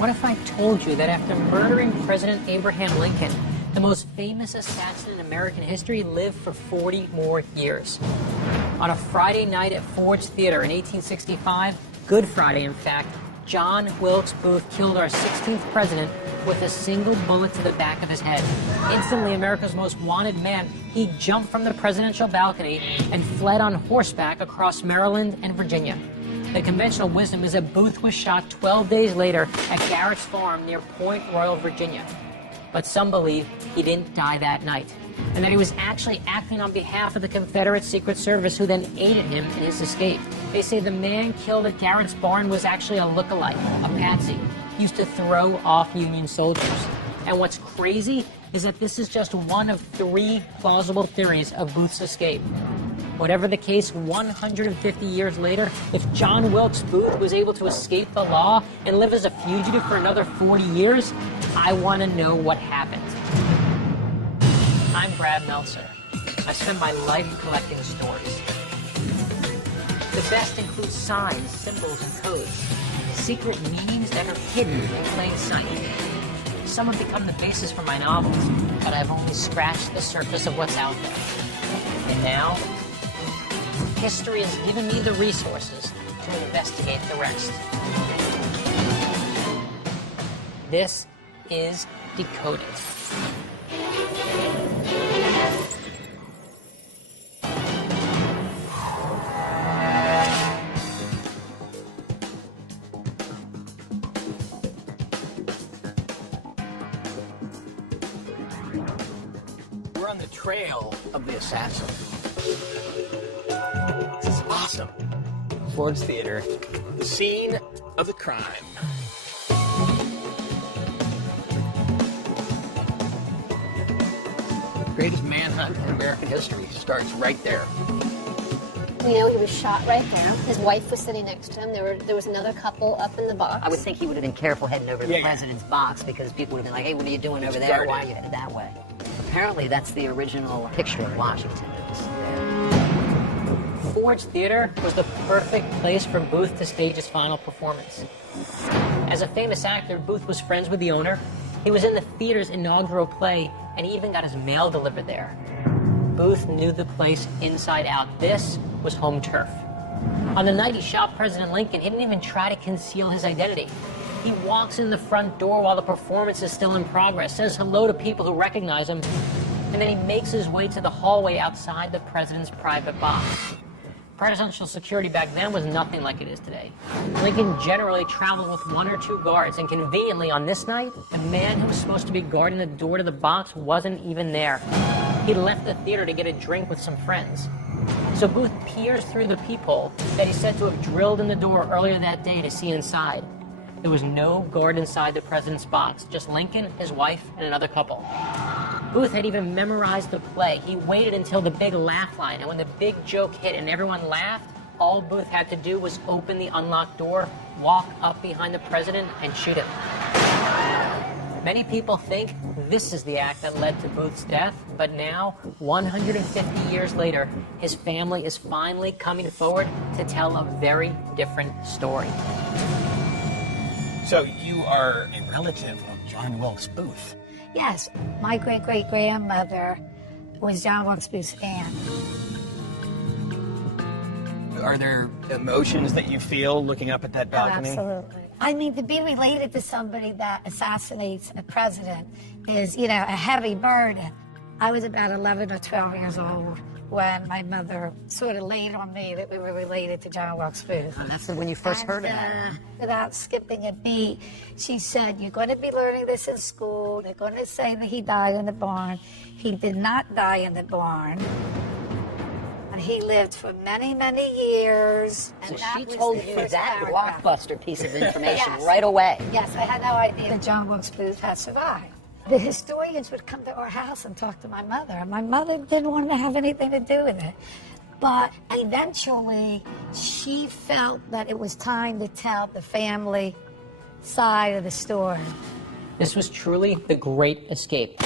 What if I told you that after murdering President Abraham Lincoln, the most famous assassin in American history lived for 40 more years? On a Friday night at Ford's Theater in 1865, Good Friday in fact, John Wilkes Booth killed our 16th president with a single bullet to the back of his head. Instantly America's most wanted man, he jumped from the presidential balcony and fled on horseback across Maryland and Virginia. The conventional wisdom is that Booth was shot 12 days later at Garrett's Farm near Point Royal, Virginia. But some believe he didn't die that night, and that he was actually acting on behalf of the Confederate Secret Service, who then aided him in his escape. They say the man killed at Garrett's barn was actually a look-alike, a patsy. He used to throw off Union soldiers. And what's crazy is that this is just one of 3 plausible theories of Booth's escape. Whatever the case, 150 years later, if John Wilkes Booth was able to escape the law and live as a fugitive for another 40 years, I want to know what happened. I'm Brad Meltzer. I spent my life collecting stories. The best include signs, symbols, and codes, secret meanings that are hidden in plain sight. Some have become the basis for my novels, but I've only scratched the surface of what's out there. And now, history has given me the resources to investigate the rest. This is Decoded. We're on the trail of the assassin. This is awesome. Ford's Theater, the scene of the crime. The greatest manhunt in American history starts right there. You know, he was shot right there. His wife was sitting next to him. There was another couple up in the box. I would think he would have been careful heading over to the president's box, because people would have been like, hey, what are you doing over there? Why are you headed that way? Apparently, that's the original picture of Washington. Ford's Theater was the perfect place for Booth to stage his final performance. As a famous actor, Booth was friends with the owner. He was in the theater's inaugural play, and he even got his mail delivered there. Booth knew the place inside out. This was home turf. On the night he shot President Lincoln, he didn't even try to conceal his identity. He walks in the front door while the performance is still in progress, says hello to people who recognize him, and then he makes his way to the hallway outside the president's private box. Presidential security back then was nothing like it is today. Lincoln generally traveled with 1 or 2 guards, and conveniently on this night, the man who was supposed to be guarding the door to the box wasn't even there. He left the theater to get a drink with some friends. So Booth peers through the peephole that he's said to have drilled in the door earlier that day to see inside. There was no guard inside the president's box, just Lincoln, his wife, and another couple. Booth had even memorized the play. He waited until the big laugh line, and when the big joke hit and everyone laughed, all Booth had to do was open the unlocked door, walk up behind the president, and shoot him. Many people think this is the act that led to Booth's death, but now, 150 years later, his family is finally coming forward to tell a very different story. So you are a relative of John Wilkes Booth. Yes, my great-great-grandmother was John Wilkes Booth's aunt. Are there emotions that you feel looking up at that balcony? Oh, absolutely. I mean, to be related to somebody that assassinates a president is, you know, a heavy burden. I was about 11 or 12 years old when my mother sort of laid on me that we were related to John Wilkes Booth. And that's when you first heard of it. Without skipping a beat, she said, you're going to be learning this in school. They're going to say that he died in the barn. He did not die in the barn. And he lived for many, many years. So And she was told the you first that paragraph. blockbuster piece of information Yes. right away. Yes, I had no idea that John Wilkes Booth had survived. The historians would come to our house and talk to my mother, and my mother didn't want to have anything to do with it. But eventually, she felt that it was time to tell the family side of the story. This was truly the great escape.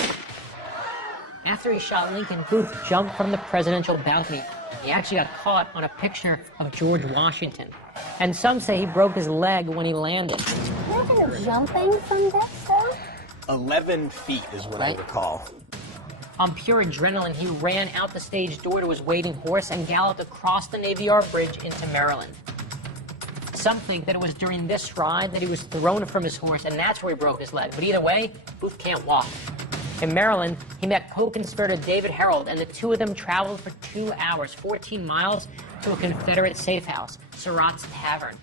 After he shot Lincoln, Booth jumped from the presidential balcony. He actually got caught on a picture of George Washington. And some say he broke his leg when he landed. kind of jumping from this, though? 11 feet is what I recall. On pure adrenaline, he ran out the stage door to his waiting horse and galloped across the Navy Yard Bridge into Maryland. Some think that it was during this ride that he was thrown from his horse, and that's where he broke his leg. But either way, Booth can't walk. In Maryland, he met co-conspirator David Herold, and the two of them traveled for 2 hours, 14 miles, to a Confederate safe house, Surratt's Tavern.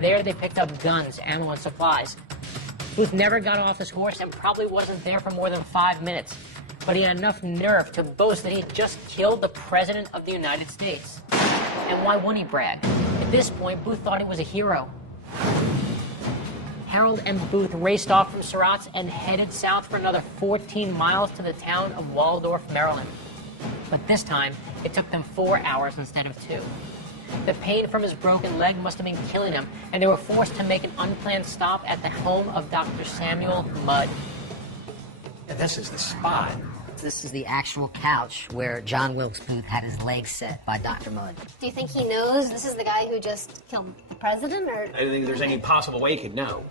There, they picked up guns, ammo, and supplies. Booth never got off his horse and probably wasn't there for more than 5 minutes, but he had enough nerve to boast that he had just killed the President of the United States. And why wouldn't he brag? At this point, Booth thought he was a hero. Herold and Booth raced off from Surratt's and headed south for another 14 miles to the town of Waldorf, Maryland. But this time, it took them 4 hours instead of 2. The pain from his broken leg must have been killing him, and they were forced to make an unplanned stop at the home of Dr. Samuel Mudd. And this is the spot. This is the actual couch where John Wilkes Booth had his legs set by Dr. Mudd. Do you think he knows this is the guy who just killed the president, or? I don't think there's any possible way he could know.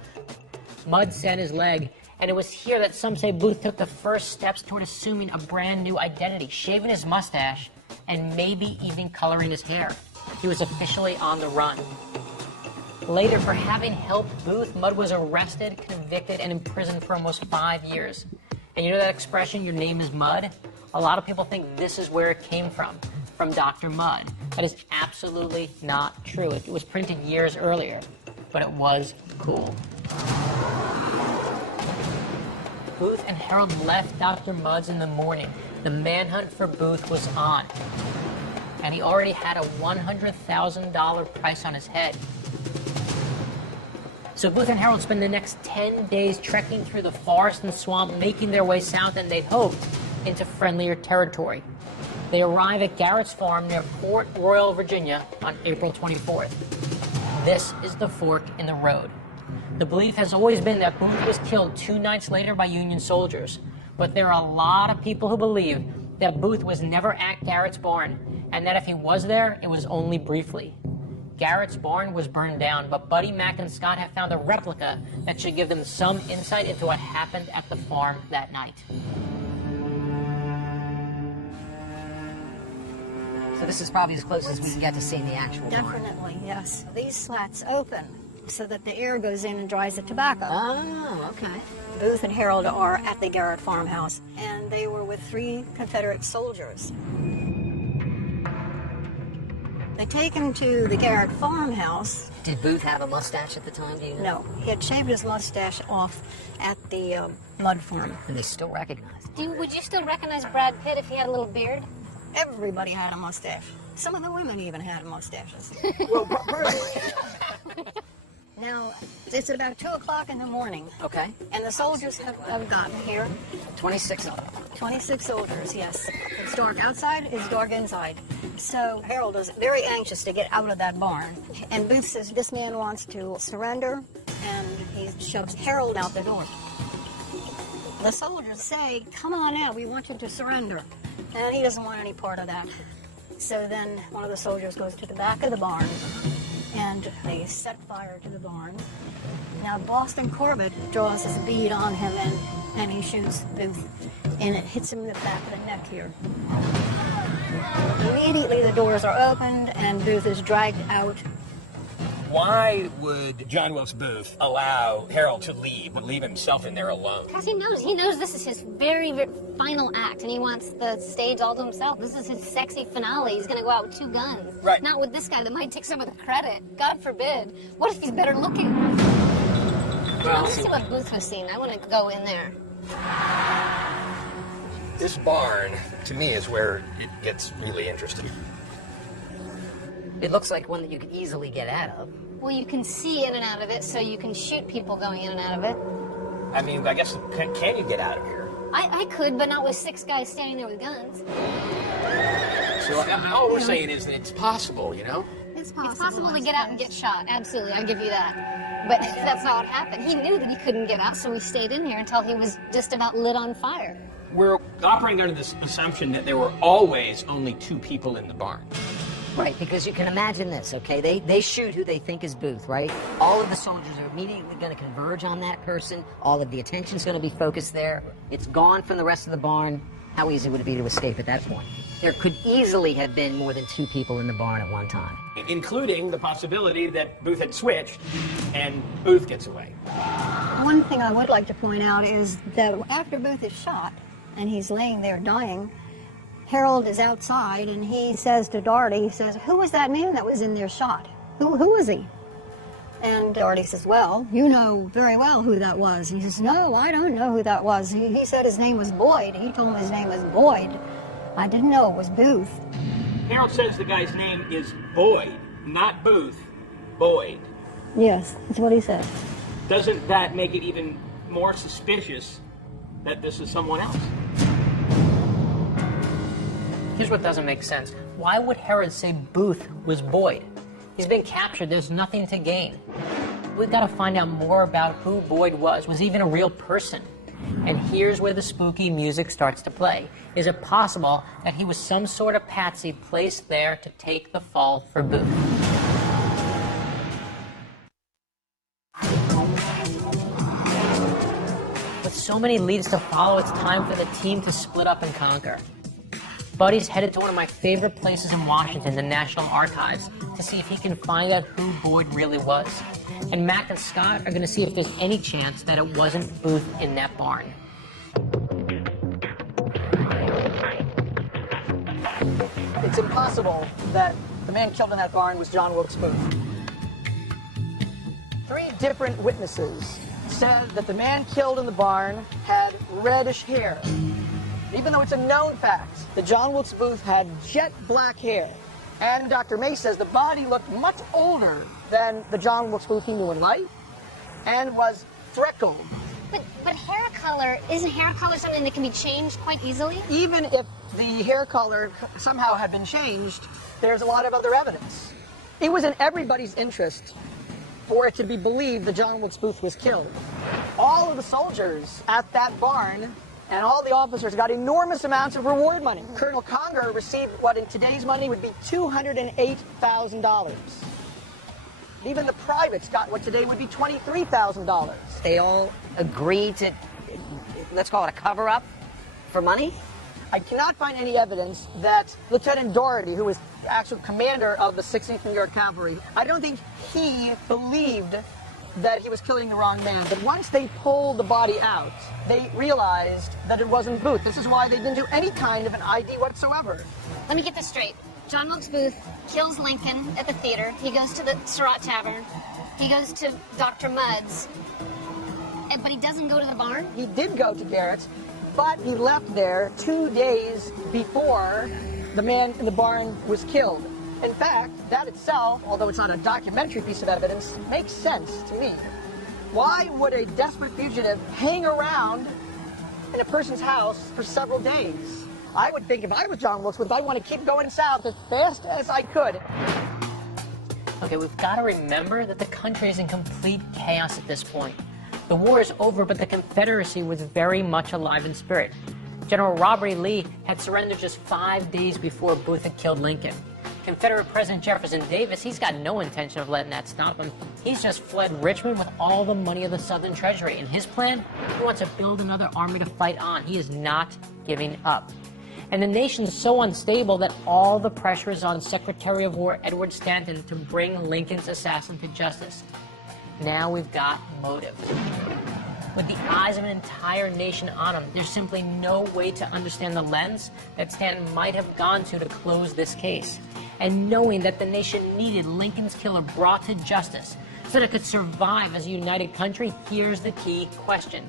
Mudd set his leg, and it was here that some say Booth took the first steps toward assuming a brand new identity, shaving his mustache, and maybe even coloring his hair. He was officially on the run. Later, for having helped Booth, Mudd was arrested, convicted, and imprisoned for almost 5 years. And you know that expression, your name is Mudd? A lot of people think this is where it came from Dr. Mudd. That is absolutely not true. It was printed years earlier, but it was cool. Booth and Herold left Dr. Mudd's in the morning. The manhunt for Booth was on. And he already had a $100,000 price on his head. So Booth and Herold spend the next 10 days trekking through the forest and swamp, making their way south, and they hoped, into friendlier territory. They arrive at Garrett's farm near Port Royal, Virginia, on April 24th. This is the fork in the road. The belief has always been that Booth was killed 2 nights later by Union soldiers, but there are a lot of people who believe that Booth was never at Garrett's barn, and that if he was there, it was only briefly. Garrett's barn was burned down, but Buddy, Mac, and Scott have found a replica that should give them some insight into what happened at the farm that night. So this is probably as close as we can get to seeing the actual barn. Definitely, yes. These slats open so that the air goes in and dries the tobacco. Oh, okay. Booth and Herold are at the Garrett farmhouse, and they were with 3 Confederate soldiers. They take him to the Garrett farmhouse. Did Booth have a mustache at the time, do you know? No, he had shaved his mustache off at the Mudd farm. And they still recognize him. Would you still recognize Brad Pitt if he had a little beard? Everybody had a mustache. Some of the women even had mustaches. Well, Now, it's about 2 o'clock in the morning, Okay. and the soldiers have gotten here. 26 of them. 26 soldiers, yes. It's dark outside, it's dark inside. So Herold is very anxious to get out of that barn. And Booth says this man wants to surrender, and he shoves Herold out the door. The soldiers say, come on out, we want you to surrender. And he doesn't want any part of that. So then one of the soldiers goes to the back of the barn, and they set fire to the barn. Now Boston Corbett draws his bead on him, and he shoots Booth, and it hits him in the back of the neck here. Immediately the doors are opened, and Booth is dragged out. why would John Wilkes Booth allow Herold to leave himself in there alone? Because he knows this is his very, very final act, and he wants the stage all to himself. This is his sexy finale. He's gonna go out with 2 guns. Right. Not with this guy that might take some of the credit. God forbid. What if he's better looking? Well, let's see what Booth was seeing. I want to go in there. This barn, to me, is where it gets really interesting. It looks like one that you could easily get out of. Well, you can see in and out of it, so you can shoot people going in and out of it. I mean, I guess, can you get out of here? I could, but not with 6 guys standing there with guns. So all we're saying is that it's possible, you know? It's possible. It's possible to get out and get shot. Absolutely, I'll give you that. But that's not what happened. He knew that he couldn't get out, so he stayed in here until he was just about lit on fire. We're operating under this assumption that there were always only 2 people in the barn. Right, because you can imagine this, okay? They shoot who they think is Booth, right? All of the soldiers are immediately going to converge on that person. All of the attention's going to be focused there. It's gone from the rest of the barn. How easy would it be to escape at that point? There could easily have been more than 2 people in the barn at one time. Including the possibility that Booth had switched and Booth gets away. One thing I would like to point out is that after Booth is shot and he's laying there dying, Harold is outside and he says to Doherty, he says, "Who was that man that was in there shot? Who was he?" And Doherty says, "Well, you know very well who that was." And he says, "No, I don't know who that was. He said his name was Boyd. He told me his name was Boyd. I didn't know it was Booth." Harold says the guy's name is Boyd, not Booth, Boyd. Yes, that's what he said. Doesn't that make it even more suspicious that this is someone else? Here's what doesn't make sense. Why would Herod say Booth was Boyd? He's been captured. There's nothing to gain. We've got to find out more about who Boyd was he even a real person? And here's where the spooky music starts to play. Is it possible that he was some sort of patsy placed there to take the fall for Booth? With so many leads to follow, it's time for the team to split up and conquer. Buddy's headed to one of my favorite places in Washington, the National Archives, to see if he can find out who Boyd really was. And Mac and Scott are going to see if there's any chance that it wasn't Booth in that barn. It's impossible that the man killed in that barn was John Wilkes Booth. 3 different witnesses said that the man killed in the barn had reddish hair. Even though it's a known fact that John Wilkes Booth had jet black hair. And Dr. May says the body looked much older than the John Wilkes Booth he knew in life and was freckled. But hair color, isn't hair color something that can be changed quite easily? Even if the hair color somehow had been changed, there's a lot of other evidence. It was in everybody's interest for it to be believed that John Wilkes Booth was killed. All of the soldiers at that barn and all the officers got enormous amounts of reward money. Colonel Conger received what in today's money would be $208,000. Even the privates got what today would be $23,000. They all agreed to, let's call it a cover-up for money? I cannot find any evidence that Lieutenant Doherty, who was the actual commander of the 16th New York Cavalry, I don't think he believed that he was killing the wrong man. But once they pulled the body out, they realized that it wasn't Booth. This is why they didn't do any kind of an ID whatsoever. Let me get this straight. John Wilkes Booth kills Lincoln at the theater. He goes to the Surratt Tavern. He goes to Dr. Mudd's. But he doesn't go to the barn? He did go to Garrett's, but he left there 2 days before the man in the barn was killed. In fact, that itself, although it's not a documentary piece of evidence, makes sense to me. Why would a desperate fugitive hang around in a person's house for several days? I would think if I was John Wilkes Booth, I'd want to keep going south as fast as I could. Okay, we've got to remember that the country is in complete chaos at this point. The war is over, but the Confederacy was very much alive in spirit. General Robert E. Lee had surrendered just 5 days before Booth had killed Lincoln. Confederate President Jefferson Davis, he's got no intention of letting that stop him. He's just fled Richmond with all the money of the Southern Treasury. And his plan? He wants to build another army to fight on. He is not giving up. And the nation's so unstable that all the pressure is on Secretary of War Edward Stanton to bring Lincoln's assassin to justice. Now we've got motive. With the eyes of an entire nation on him, there's simply no way to understand the lens that Stanton might have gone to close this case. And knowing that the nation needed Lincoln's killer brought to justice so that it could survive as a united country, here's the key question.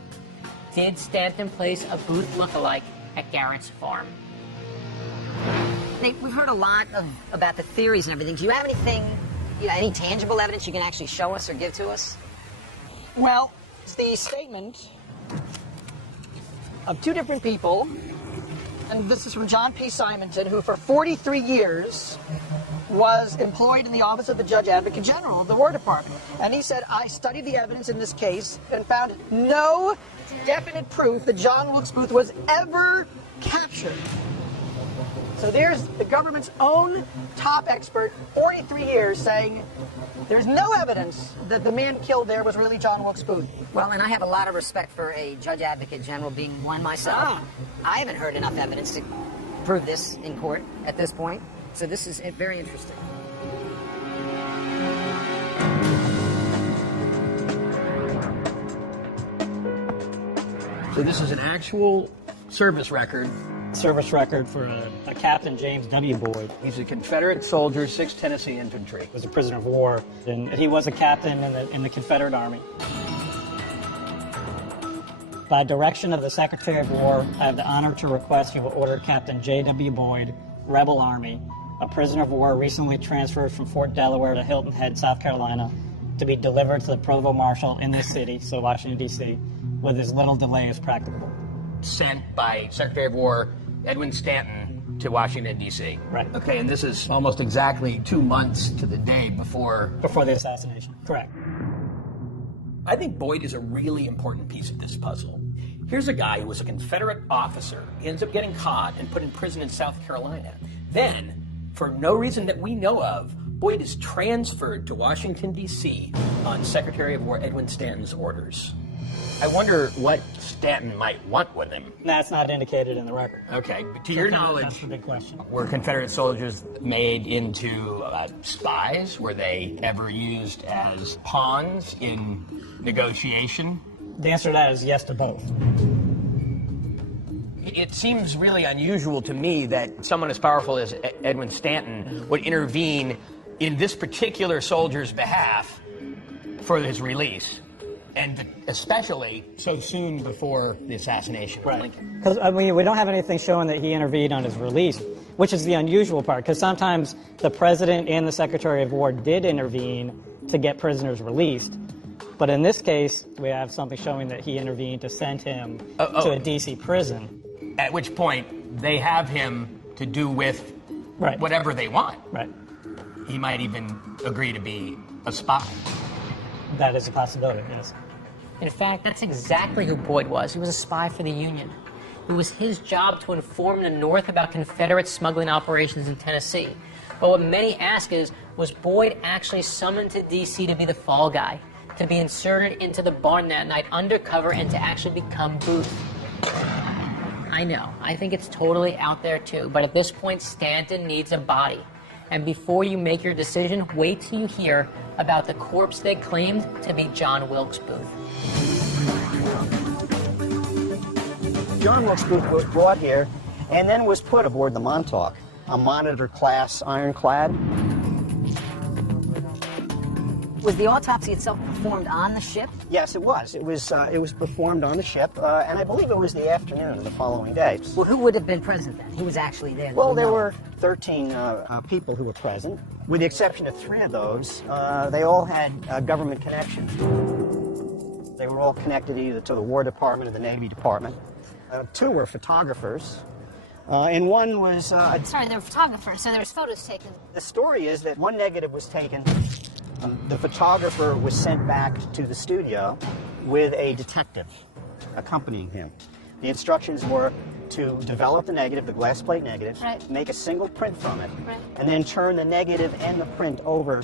Did Stanton place a Booth lookalike at Garrett's farm? Nate, we've heard a lot about the theories and everything. Do you have anything, any tangible evidence you can actually show us or give to us? Well, it's the statement of 2 different people, and this is from John P. Simonton, who for 43 years was employed in the office of the Judge Advocate General of the War Department. And he said, I studied the evidence in this case and found no definite proof that John Wilkes Booth was ever captured. So there's the government's own top expert, 43 years, saying there's no evidence that the man killed there was really John Wilkes Booth. Well, and I have a lot of respect for a judge advocate general being one myself. I haven't heard enough evidence to prove this in court at this point. So this is very interesting. So this is an actual service record. Service record for a Captain James W. Boyd. He's a Confederate soldier, 6th Tennessee Infantry. Was a prisoner of war, and he was a captain in the Confederate Army. By direction of the Secretary of War, I have the honor to request you will order Captain J.W. Boyd, Rebel Army, a prisoner of war recently transferred from Fort Delaware to Hilton Head, South Carolina, to be delivered to the Provost Marshal in this city, so Washington, D.C., with as little delay as practicable. Sent by Secretary of War Edwin Stanton to Washington, D.C. Right. Okay, and this is almost exactly 2 months to the day before... Before the assassination, correct. I think Boyd is a really important piece of this puzzle. Here's a guy who was a Confederate officer. He ends up getting caught and put in prison in South Carolina. Then, for no reason that we know of, Boyd is transferred to Washington, D.C. on Secretary of War Edwin Stanton's orders. I wonder what Stanton might want with him. That's not indicated in the record. Okay, but to your knowledge, That's the big question. were Confederate soldiers made into spies? Were they ever used as pawns in negotiation? The answer to that is yes to both. It seems really unusual to me that someone as powerful as Edwin Stanton would intervene in this particular soldier's behalf for his release, and especially so soon before the assassination of Lincoln. Because we don't have anything showing that he intervened on his release, which is the unusual part, because sometimes the president and the Secretary of War did intervene to get prisoners released. But in this case, we have something showing that he intervened to send him to a D.C. prison. At which point, they have him to do with Right. whatever they want. Right. He might even agree to be a spy. That is a possibility, yes. In fact, that's exactly who Boyd was. He was a spy for the Union. It was his job to inform the North about Confederate smuggling operations in Tennessee. But what many ask is, was Boyd actually summoned to D.C. to be the fall guy, to be inserted into the barn that night undercover and to actually become Booth? I know, I think it's totally out there too, but at this point, Stanton needs a body. And before you make your decision, wait till you hear about the corpse they claimed to be John Wilkes Booth. John Wilkes Booth was brought here and then was put aboard the Montauk, a Monitor-class ironclad. Was the autopsy itself performed on the ship? Yes, it was. It was performed on the ship, and I believe it was the afternoon of the following day. Well, who would have been present then? Who was actually there? Well, there were 13 people who were present. With the exception of 3 of those, they all had government connections. They were all connected either to the War Department or the Navy Department. 2 were photographers, and one was... Sorry, they were photographers, so there was photos taken. The story is that one negative was taken. The photographer was sent back to the studio with a detective accompanying him. The instructions were to develop the negative, the glass plate negative, Right. make a single print from it, Right. and then turn the negative and the print over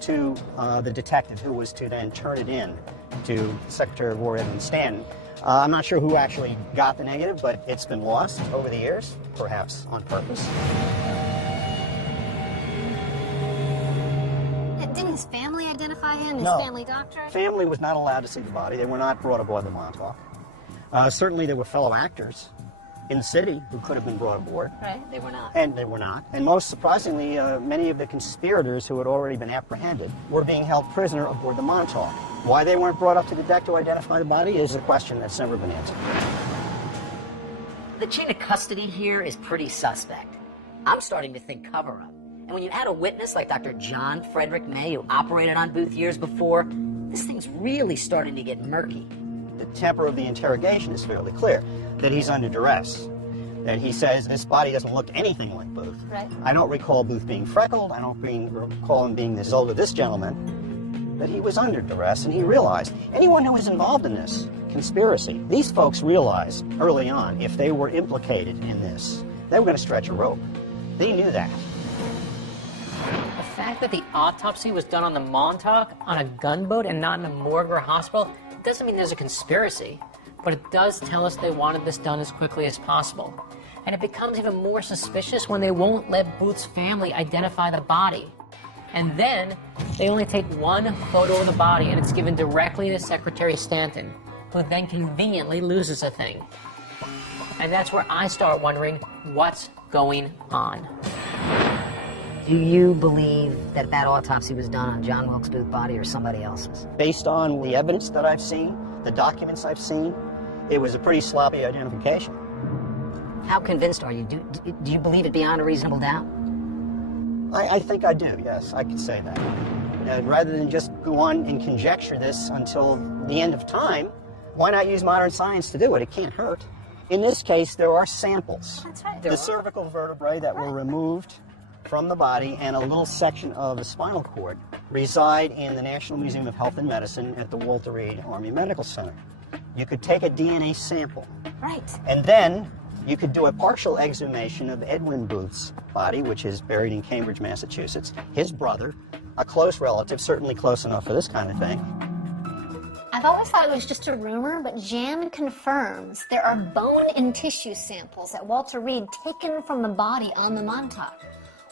to the detective, who was to then turn it in to Secretary of War Edwin Stanton. I'm not sure who actually got the negative, but it's been lost over the years, perhaps on purpose. Didn't his family identify him, his No. family doctor? Family was not allowed to see the body. They were not brought aboard the Montauk. Certainly there were fellow actors in the city who could have been brought aboard. Right, they were not. And they were not. And most surprisingly, many of the conspirators who had already been apprehended were being held prisoner aboard the Montauk. Why they weren't brought up to the deck to identify the body is a question that's never been answered. The chain of custody here is pretty suspect. I'm starting to think cover-up. And when you add a witness like Dr. John Frederick May, who operated on Booth years before, this thing's really starting to get murky. The temper of the interrogation is fairly clear, that he's under duress. That he says this body doesn't look anything like Booth. Right. I don't recall Booth being freckled. I don't recall him being this old of this gentleman. But he was under duress, and he realized anyone who was involved in this conspiracy, these folks realized early on if they were implicated in this, they were going to stretch a rope. They knew that. The fact that the autopsy was done on the Montauk on a gunboat and not in a morgue or hospital doesn't mean there's a conspiracy, but it does tell us they wanted this done as quickly as possible. And it becomes even more suspicious when they won't let Booth's family identify the body. And then they only take one photo of the body and it's given directly to Secretary Stanton, who then conveniently loses a thing. And that's where I start wondering what's going on. Do you believe that that autopsy was done on John Wilkes Booth's body or somebody else's? Based on the evidence that I've seen, the documents I've seen, it was a pretty sloppy identification. How convinced are you? Do you believe it beyond a reasonable doubt? I think I do, yes, I could say that. Rather than just go on and conjecture this until the end of time, why not use modern science to do it? It can't hurt. In this case, there are samples. That's right. The cervical vertebrae that were removed from the body and a little section of the spinal cord reside in the National Museum of Health and Medicine at the Walter Reed Army Medical Center. You could take a DNA sample. Right. And then you could do a partial exhumation of Edwin Booth's body, which is buried in Cambridge, Massachusetts. His brother, a close relative, certainly close enough for this kind of thing. I've always thought it was just a rumor, but Jan confirms there are bone and tissue samples at Walter Reed taken from the body on the Montauk.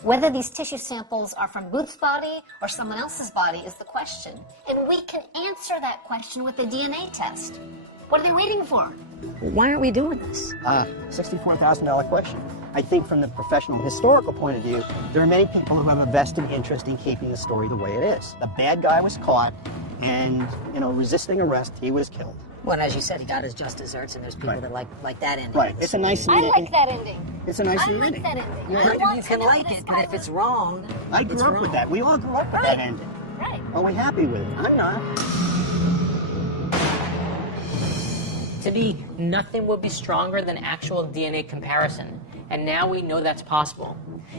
Whether these tissue samples are from Booth's body or someone else's body is the question. And we can answer that question with a DNA test. What are they waiting for? Why aren't we doing this? $64,000 question. I think from the professional historical point of view, there are many people who have a vested interest in keeping the story the way it is. The bad guy was caught and, resisting arrest, he was killed. Well, as you said, he got his just desserts, and there's people that like that ending. Right. It's a nice I ending. like that ending. It's a nice I ending. like that ending. Yeah. I want You to can know like this it, but guy if it's wrong, I it's grew up wrong. with that. We all grew up with that ending. Right. Are we happy with it? I'm not. To me, nothing would be stronger than actual DNA comparison, and now we know that's possible.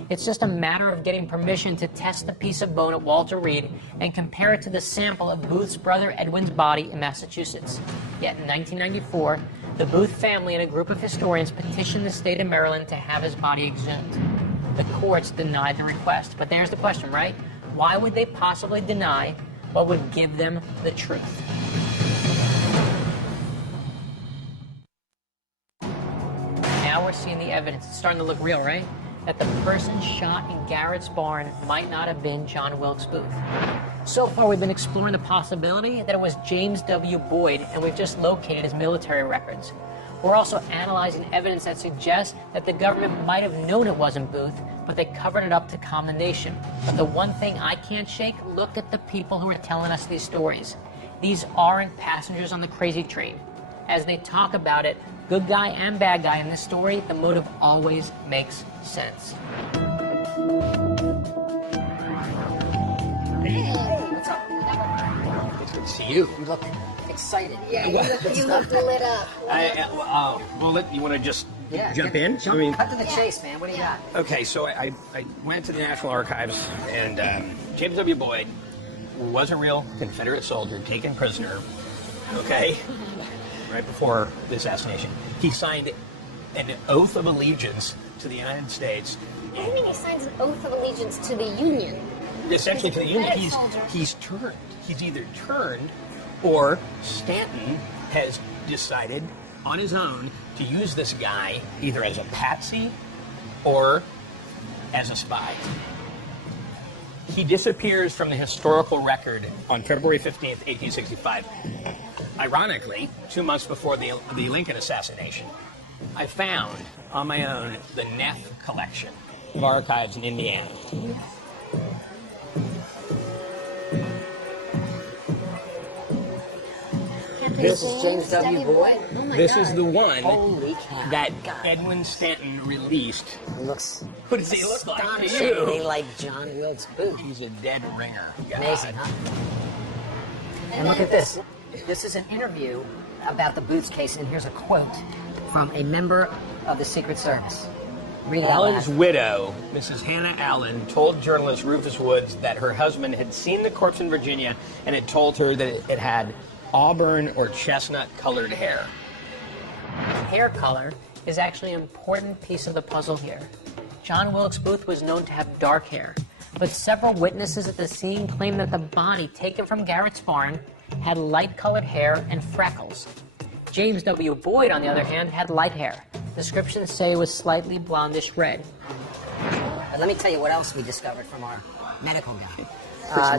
It's just a matter of getting permission to test the piece of bone at Walter Reed and compare it to the sample of Booth's brother Edwin's body in Massachusetts. Yet in 1994, the Booth family and a group of historians petitioned the state of Maryland to have his body exhumed. The courts denied the request, but there's the question, right? Why would they possibly deny what would give them the truth? Now we're seeing the evidence. It's starting to look real, right? That the person shot in Garrett's barn might not have been John Wilkes Booth. So far, we've been exploring the possibility that it was James W. Boyd, and we've just located his military records. We're also analyzing evidence that suggests that the government might have known it wasn't Booth, but they covered it up to calm the nation. But the one thing I can't shake, look at the people who are telling us these stories. These aren't passengers on the crazy train. As they talk about it, good guy and bad guy in this story, the motive always makes sense. What's up? Good to see you. You look excited. Yeah, you look lit up. You want to just Yeah, jump in? Cut to the chase, man. What do you got? Okay, so I went to the National Archives, and James W. Boyd was a real Confederate soldier taken prisoner, okay, right before the assassination. He signed an oath of allegiance to the United States. What do you mean he signs an oath of allegiance to the Union? Essentially to the Union. Confederate He's turned. He's either turned or Stanton has decided on his own to use this guy either as a patsy or as a spy. He disappears from the historical record on February 15th, 1865. Ironically, 2 months before the Lincoln assassination, I found on my own the Neff collection of archives in Indiana. This is James W. Boyd. Oh my This God. is the one Holy cow. that God. Edwin Stanton released. Looks What does he look like to astonishingly you? like John Wilkes Booth. He's a dead ringer. God. Amazing, huh? And look at this. This is an interview about the Booth's case, and here's a quote from a member of the Secret Service. Read it out Allen's loud. widow, Mrs. Hannah Allen, told journalist Rufus Woods that her husband had seen the corpse in Virginia and had told her that it had auburn or chestnut-colored hair. Hair color is actually an important piece of the puzzle here. John Wilkes Booth was known to have dark hair, but several witnesses at the scene claim that the body taken from Garrett's barn had light-colored hair and freckles. James W. Boyd, on the other hand, had light hair. Descriptions say it was slightly blondish red. Let me tell you what else we discovered from our medical guy.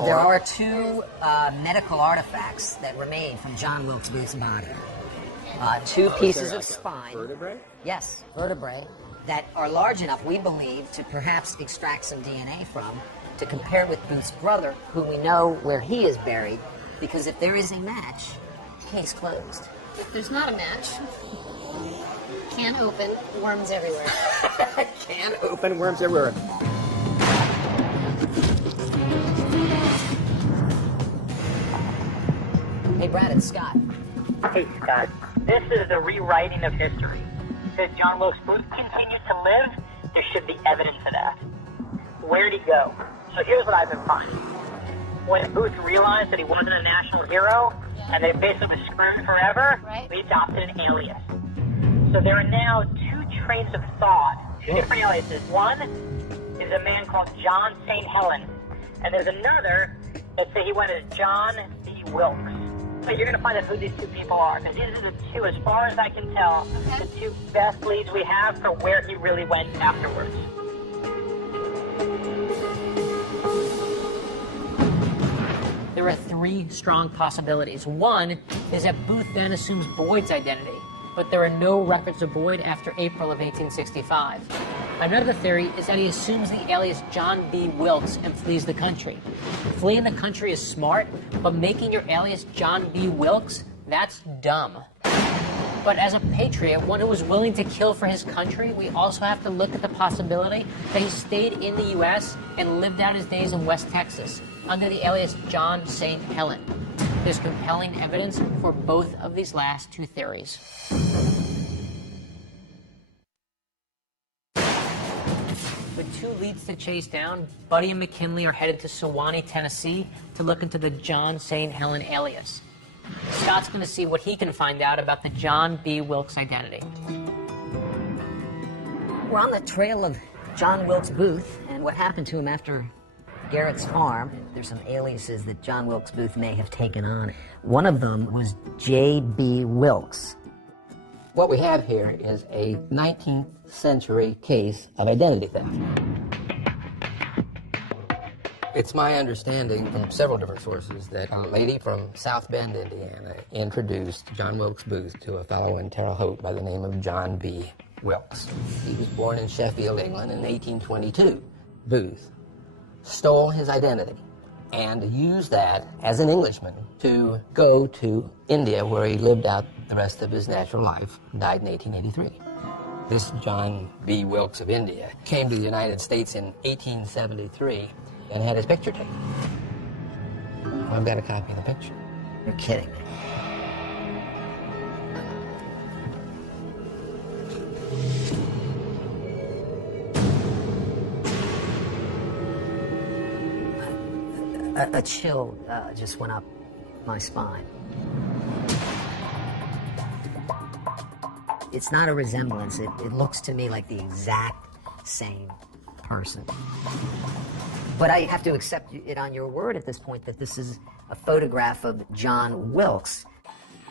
There are two medical artifacts that remain from John Wilkes Booth's body. Two pieces of spine. Vertebrae? Yes, vertebrae that are large enough, we believe, to perhaps extract some DNA from, to compare with Booth's brother, who we know where he is buried, because if there is a match, case closed. If there's not a match, can open, worms everywhere. Can open, worms everywhere. Hey, Brad, it's Scott. Hey, Scott. This is the rewriting of history. If John Wilkes Booth continued to live, there should be evidence of that. Where'd he go? So here's what I've been finding. When Booth realized that he wasn't a national hero, and they basically was screwed forever, we adopted an alias. So there are now two trains of thought, two different aliases. One is a man called John St. Helen, and there's another, let's say he went as John B. Wilkes. But you're going to find out who these two people are, because these are the two, as far as I can tell, the two best leads we have for where he really went afterwards. There are three strong possibilities. One is that Booth then assumes Boyd's identity, but there are no records of Boyd after April of 1865. Another theory is that he assumes the alias John B. Wilkes and flees the country. Fleeing the country is smart, but making your alias John B. Wilkes, that's dumb. But as a patriot, one who was willing to kill for his country, we also have to look at the possibility that he stayed in the U.S. and lived out his days in West Texas under the alias John St. Helen. There's compelling evidence for both of these last two theories. With two leads to chase down, Buddy and McKinley are headed to Sewanee, Tennessee to look into the John St. Helen alias. Scott's going to see what he can find out about the John B. Wilkes identity. We're on the trail of John Wilkes Booth and what happened to him after Garrett's farm. There's some aliases that John Wilkes Booth may have taken on. One of them was J.B. Wilkes. What we have here is a 19th century case of identity theft. It's my understanding from several different sources that a lady from South Bend, Indiana, introduced John Wilkes Booth to a fellow in Terre Haute by the name of John B. Wilkes. He was born in Sheffield, England in 1822. Booth stole his identity and used that as an Englishman to go to India, where he lived out the rest of his natural life, died in 1883. This John B. Wilkes of India came to the United States in 1873 and had his picture taken. I've got a copy of the picture. You're kidding me. A chill just went up my spine. It's not a resemblance. It looks to me like the exact same person. But I have to accept it on your word at this point that this is a photograph of John Wilkes.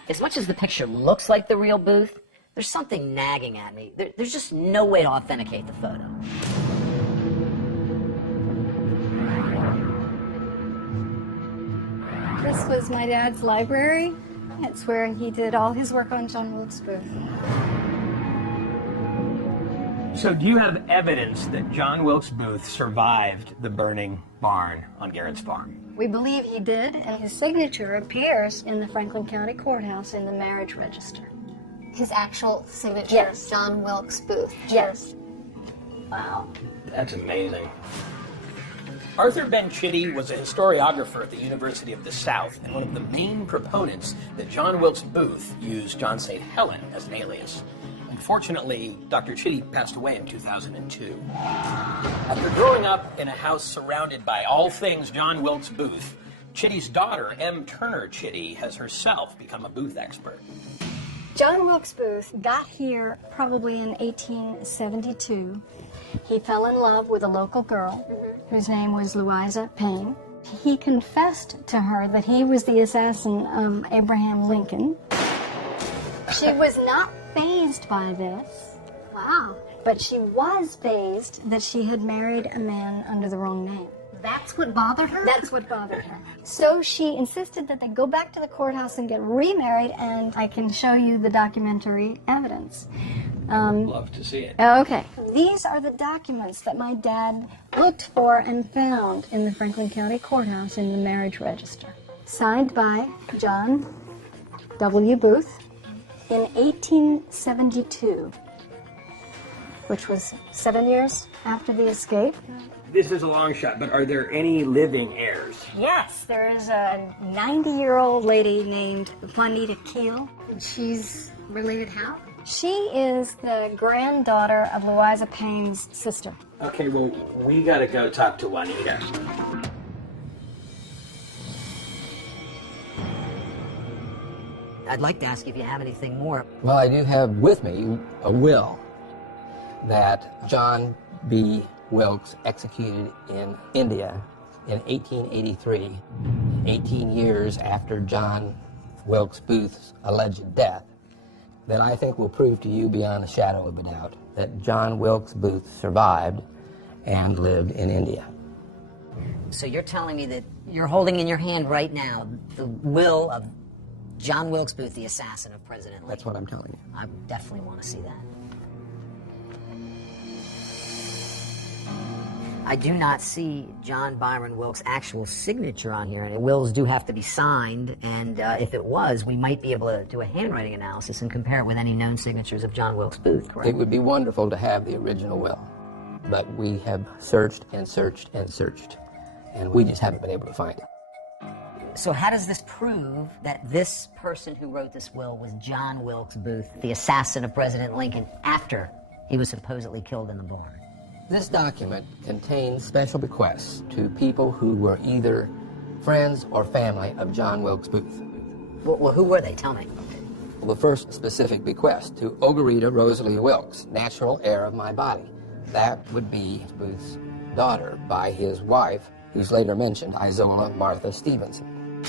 As much as the picture looks like the real Booth, there's something nagging at me. There's just no way to authenticate the photo. This was my dad's library. It's where he did all his work on John Wilkes Booth. So do you have evidence that John Wilkes Booth survived the burning barn on Garrett's farm? We believe he did, and his signature appears in the Franklin County Courthouse in the marriage register. His actual signature, Yes. John Wilkes Booth. Yes. Wow. That's amazing. Arthur Ben Chitty was a historiographer at the University of the South and one of the main proponents that John Wilkes Booth used John St. Helen as an alias. Unfortunately, Dr. Chitty passed away in 2002. After growing up in a house surrounded by all things John Wilkes Booth, Chitty's daughter, M. Turner Chitty, has herself become a Booth expert. John Wilkes Booth got here probably in 1872. He fell in love with a local girl whose name was Louisa Payne. He confessed to her that he was the assassin of Abraham Lincoln. She was not fazed by this. Wow. But she was fazed that she had married a man under the wrong name. That's what bothered her? That's what bothered her. So she insisted that they go back to the courthouse and get remarried, and I can show you the documentary evidence. Love to see it. Okay. These are the documents that my dad looked for and found in the Franklin County Courthouse in the marriage register. Signed by John W. Booth in 1872, which was 7 years after the escape. This is a long shot, but are there any living heirs? Yes, there is a 90-year-old lady named Juanita Keel. She's related how? She is the granddaughter of Louisa Payne's sister. Okay, well, we gotta go talk to Juanita. I'd like to ask if you have anything more. Well, I do have with me a will that John B. Wilkes executed in India in 1883, 18 years after John Wilkes Booth's alleged death, that I think will prove to you beyond a shadow of a doubt that John Wilkes Booth survived and lived in India. So you're telling me that you're holding in your hand right now the will of John Wilkes Booth, the assassin of President Lincoln? That's what I'm telling you. I definitely want to see that. I do not see John Byron Wilkes' actual signature on here, and wills do have to be signed, and if it was, we might be able to do a handwriting analysis and compare it with any known signatures of John Wilkes Booth, correct? It would be wonderful to have the original will, but we have searched and searched and searched, and we just haven't been able to find it. So how does this prove that this person who wrote this will was John Wilkes Booth, the assassin of President Lincoln, after he was supposedly killed in the barn? This document contains special bequests to people who were either friends or family of John Wilkes Booth. Well, who were they? Tell me. The first specific bequest to Ogarita Rosalie Wilkes, natural heir of my body. That would be Booth's daughter by his wife, who's later mentioned, Isola Martha Stevenson.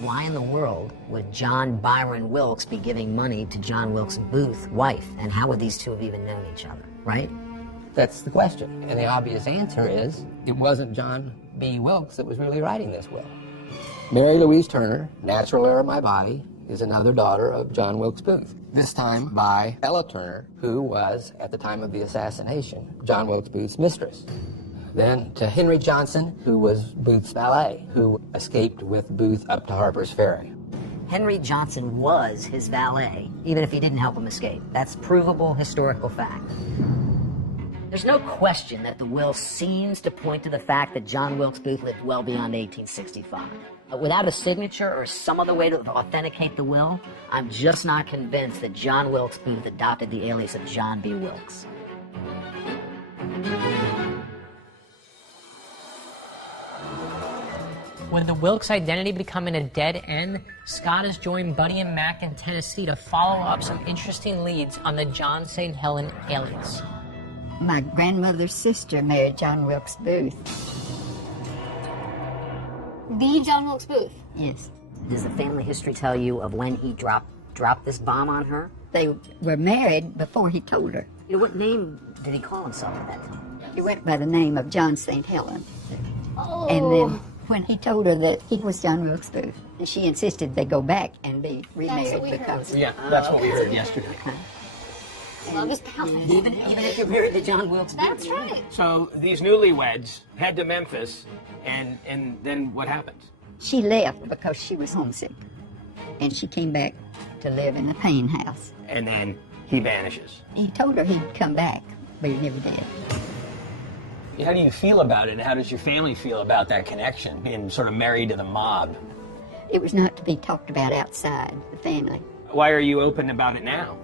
Why in the world would John Byron Wilkes be giving money to John Wilkes Booth's wife? And how would these two have even known each other, right? That's the question. And the obvious answer is, it wasn't John B. Wilkes that was really writing this will. Mary Louise Turner, natural heir of my body, is another daughter of John Wilkes Booth. This time by Ella Turner, who was, at the time of the assassination, John Wilkes Booth's mistress. Then to Henry Johnson, who was Booth's valet, who escaped with Booth up to Harper's Ferry. Henry Johnson was his valet, even if he didn't help him escape. That's provable historical fact. There's no question that the will seems to point to the fact that John Wilkes Booth lived well beyond 1865. Without a signature or some other way to authenticate the will, I'm just not convinced that John Wilkes Booth adopted the alias of John B. Wilkes. With the Wilkes identity becoming a dead end, Scott has joined Buddy and Mac in Tennessee to follow up some interesting leads on the John St. Helen alias. My grandmother's sister married John Wilkes Booth. The John Wilkes Booth? Yes. Does the family history tell you of when he dropped this bomb on her? They were married before he told her. You know, what name did he call himself at that time? He went by the name of John St. Helen. Oh. And then when he told her that he was John Wilkes Booth, and she insisted they go back and be remarried. That's what we because heard. Yeah, that's what we heard yesterday. Love is boundless. Even if you're married to John Wilkes Booth. That's right. So these newlyweds head to Memphis, and then what happens? She left because she was homesick, and she came back to live in the Payne house. And then he vanishes. He told her he'd come back, but he never did. How do you feel about it? How does your family feel about that connection, being sort of married to the mob? It was not to be talked about outside the family. Why are you open about it now?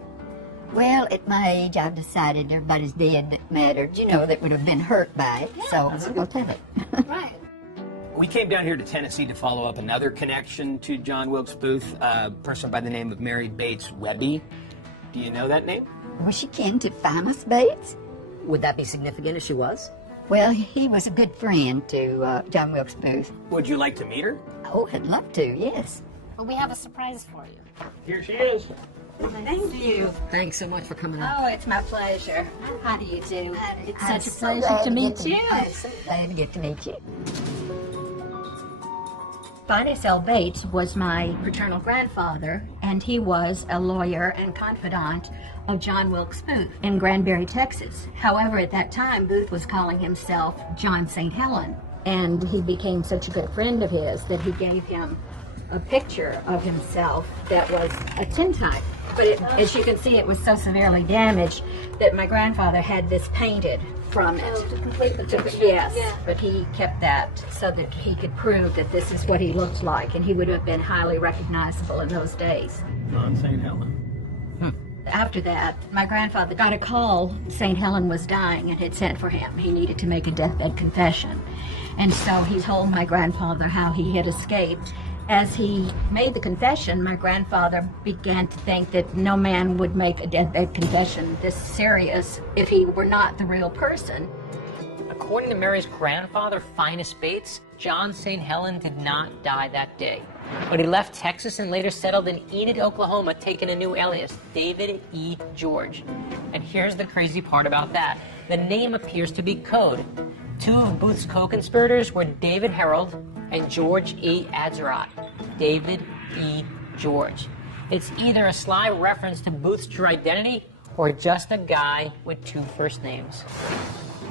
Well, at my age, I've decided everybody's dead that mattered, that would have been hurt by it, so I was going to tell it. Right. We came down here to Tennessee to follow up another connection to John Wilkes Booth, a person by the name of Mary Bates Webby. Do you know that name? Was she kin to Famous Bates? Would that be significant if she was? Well, he was a good friend to John Wilkes Booth. Would you like to meet her? Oh, I'd love to, yes. Well, we have a surprise for you. Here she is. Thank you. Thanks so much for coming out. Oh, it's my pleasure. How do you do? It's I'm such a so pleasure glad to meet you. I'm so glad to get to meet you. Bonnie L. Bates was my paternal grandfather, and he was a lawyer and confidant of John Wilkes Booth in Granbury, Texas. However, at that time, Booth was calling himself John St. Helen, and he became such a good friend of his that he gave him a picture of himself that was a tintype. But as you can see, it was so severely damaged that my grandfather had this painted from it. To complete the picture. Yes, Yeah. but he kept that so that he could prove that this is what he looked like, and he would have been highly recognizable in those days. John St. Helen. After that, my grandfather got a call. St. Helen was dying and had sent for him. He needed to make a deathbed confession. And so he told my grandfather how he had escaped. As he made the confession, my grandfather began to think that no man would make a deathbed confession this serious if he were not the real person. According to Mary's grandfather, Finus Bates, John St. Helen did not die that day. But he left Texas and later settled in Enid, Oklahoma, taking a new alias, David E. George. And here's the crazy part about that. The name appears to be code. Two of Booth's co-conspirators were David Harold and George E. Adzerat. David E. George. It's either a sly reference to Booth's true identity or just a guy with two first names.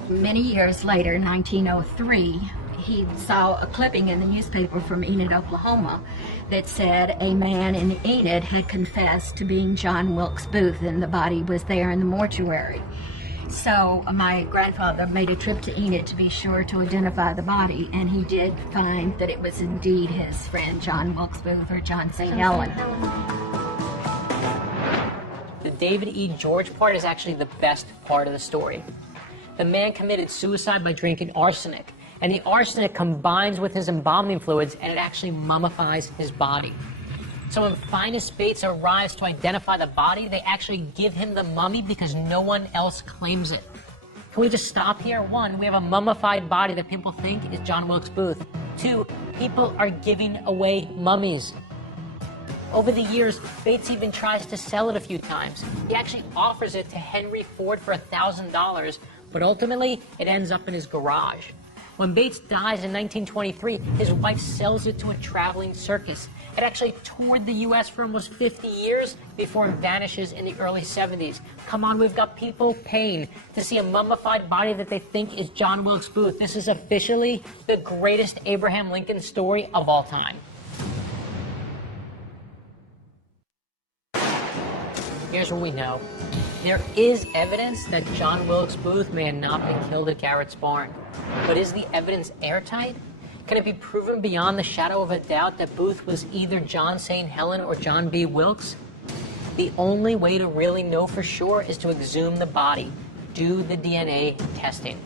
Many years later, 1903, he saw a clipping in the newspaper from Enid, Oklahoma, that said a man in Enid had confessed to being John Wilkes Booth, and the body was there in the mortuary. So my grandfather made a trip to Enid to be sure to identify the body, and he did find that it was indeed his friend John Wilkes Booth, or John St. Helen. The David E. George part is actually the best part of the story. The man committed suicide by drinking arsenic, and the arsenic combines with his embalming fluids, and it actually mummifies his body. So when Finus Bates arrives to identify the body, they actually give him the mummy because no one else claims it. Can we just stop here? One, we have a mummified body that people think is John Wilkes Booth. Two, people are giving away mummies. Over the years, Bates even tries to sell it a few times. He actually offers it to Henry Ford for $1,000, but ultimately it ends up in his garage. When Bates dies in 1923, his wife sells it to a traveling circus. It actually toured the U.S. for almost 50 years before it vanishes in the early 70s. Come on, we've got people paying to see a mummified body that they think is John Wilkes Booth. This is officially the greatest Abraham Lincoln story of all time. Here's what we know. There is evidence that John Wilkes Booth may have not been killed at Garrett's barn. But is the evidence airtight? Can it be proven beyond the shadow of a doubt that Booth was either John St. Helen or John B. Wilkes? The only way to really know for sure is to exhume the body, do the DNA testing.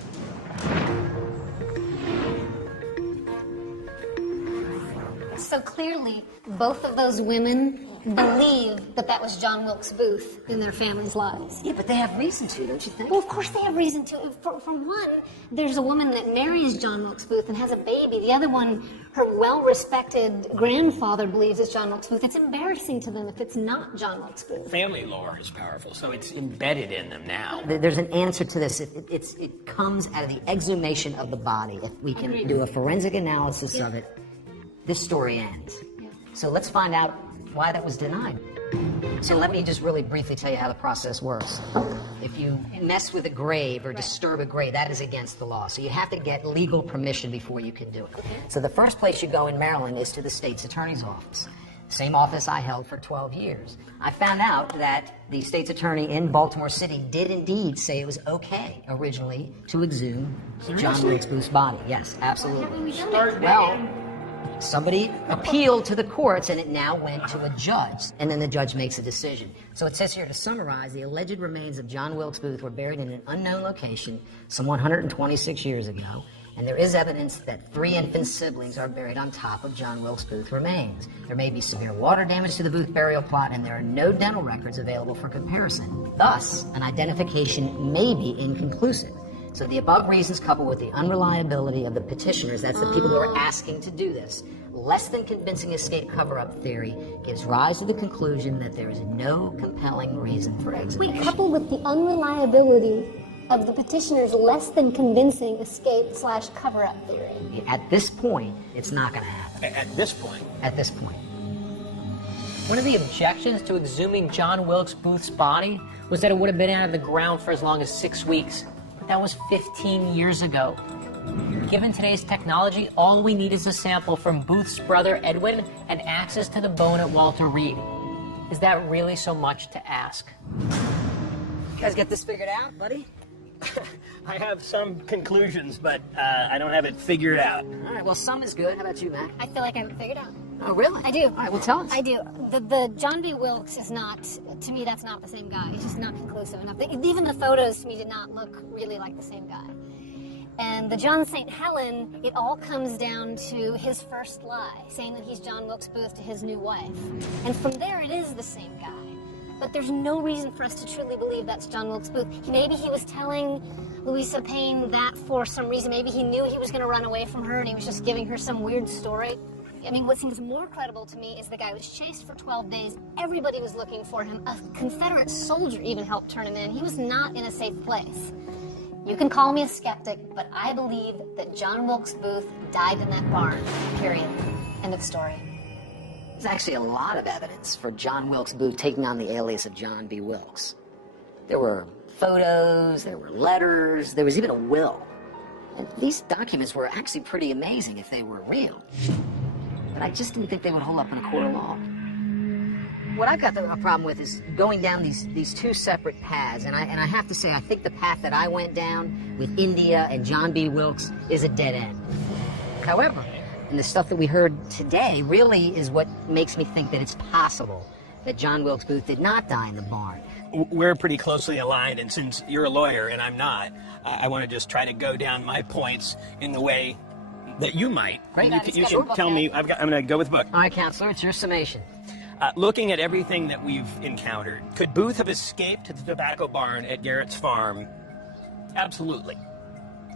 So clearly, both of those women believe that that was John Wilkes Booth in their families' lives. Yeah, but they have reason to, don't you think? Well, of course they have reason to. For one, there's a woman that marries John Wilkes Booth and has a baby. The other one, her well-respected grandfather believes it's John Wilkes Booth. It's embarrassing to them if it's not John Wilkes Booth. Family lore is powerful, so it's embedded in them now. There's an answer to this. It comes out of the exhumation of the body. If we can do a forensic analysis of it, this story ends. So let's find out why that was denied. So let me just really briefly tell you how the process works. If you mess with a grave or disturb a grave, that is against the law. So you have to get legal permission before you can do it. So the first place you go in Maryland is to the state's attorney's office. Same office I held for 12 years. I found out that the state's attorney in Baltimore City did indeed say it was okay originally to exhume John Wilkes Booth's body. Yes, absolutely. Well, somebody appealed to the courts, and it now went to a judge, and then the judge makes a decision. So it says here, to summarize, the alleged remains of John Wilkes Booth were buried in an unknown location some 126 years ago, And there is evidence that 3 infant siblings are buried on top of John Wilkes Booth remains. There may be severe water damage to the Booth burial plot, and there are no dental records available for comparison. Thus, an identification may be inconclusive. So the above reasons, coupled with the unreliability of the petitioners, that's the people who are asking to do this, less than convincing escape cover-up theory gives rise to the conclusion that there is no compelling reason for execution. Wait, coupled with the unreliability of the petitioner's less than convincing escape/cover-up theory. At this point, it's not going to happen. At this point? At this point. One of the objections to exhuming John Wilkes Booth's body was that it would have been out of the ground for as long as 6 weeks. But that was 15 years ago. Given today's technology, all we need is a sample from Booth's brother Edwin and access to the bone at Walter Reed. Is that really so much to ask? You guys get this figured out, buddy? I have some conclusions, but I don't have it figured out. All right, well, some is good. How about you, Mac? I feel like I have it figured out. Oh, really? I do. All right, well, tell us. I do. The John B. Wilkes is not, to me, that's not the same guy. It's just not conclusive enough. Even the photos to me did not look really like the same guy. And the John St. Helen, it all comes down to his first lie, saying that he's John Wilkes Booth to his new wife. And from there, it is the same guy. But there's no reason for us to truly believe that's John Wilkes Booth. Maybe he was telling Louisa Payne that for some reason. Maybe he knew he was going to run away from her and he was just giving her some weird story. I mean, what seems more credible to me is the guy was chased for 12 days. Everybody was looking for him. A Confederate soldier even helped turn him in. He was not in a safe place. You can call me a skeptic, but I believe that John Wilkes Booth died in that barn, period. End of story. There's actually a lot of evidence for John Wilkes Booth taking on the alias of John B. Wilkes. There were photos, there were letters, there was even a will. And these documents were actually pretty amazing if they were real. But I just didn't think they would hold up in a court of law. What I've got a problem with is going down these 2 separate paths, and I have to say, I think the path that I went down with India and John B. Wilkes is a dead end. However, and the stuff that we heard today really is what makes me think that it's possible that John Wilkes Booth did not die in the barn. We're pretty closely aligned, and since you're a lawyer and I'm not, I want to just try to go down my points in the way that you might. Great. You can tell me. I'm going to go with book. All right, Counselor, it's your summation. Looking at everything that we've encountered, could Booth have escaped to the tobacco barn at Garrett's farm? Absolutely.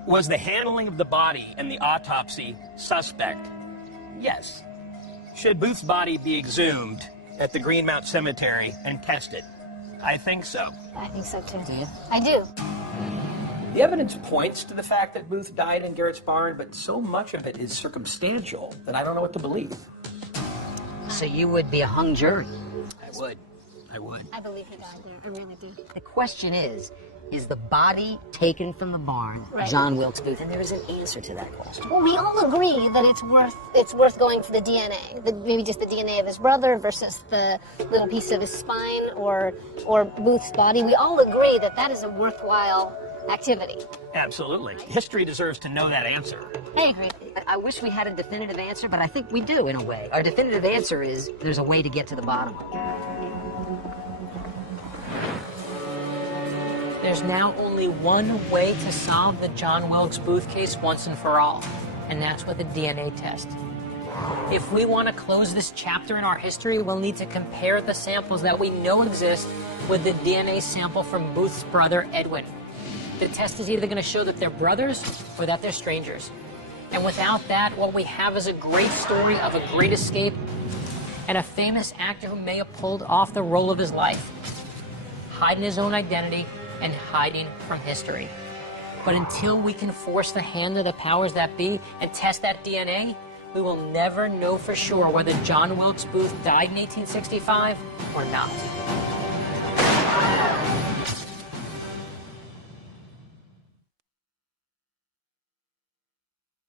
Was the handling of the body and the autopsy suspect? Yes. Should Booth's body be exhumed at the Greenmount Cemetery and tested? I think so. I think so too. Do you? I do. The evidence points to the fact that Booth died in Garrett's barn, but so much of it is circumstantial that I don't know what to believe. So you would be a hung jury? I would. I believe he died there. I really do. The question is the body taken from the barn Right. John Wilkes Booth? And there is an answer to that question. Well, we all agree that it's worth going for the DNA. Maybe just the DNA of his brother versus the little piece of his spine or Booth's body. We all agree that that is a worthwhile activity. Absolutely. History deserves to know that answer. I agree. I wish we had a definitive answer, but I think we do in a way. Our definitive answer is there's a way to get to the bottom of it. There's now only one way to solve the John Wilkes Booth case once and for all, and that's with a DNA test. If we want to close this chapter in our history, we'll need to compare the samples that we know exist with the DNA sample from Booth's brother, Edwin. The test is either going to show that they're brothers or that they're strangers. And without that, what we have is a great story of a great escape and a famous actor who may have pulled off the role of his life, hiding his own identity and hiding from history. But until we can force the hand of the powers that be and test that DNA, we will never know for sure whether John Wilkes Booth died in 1865 or not.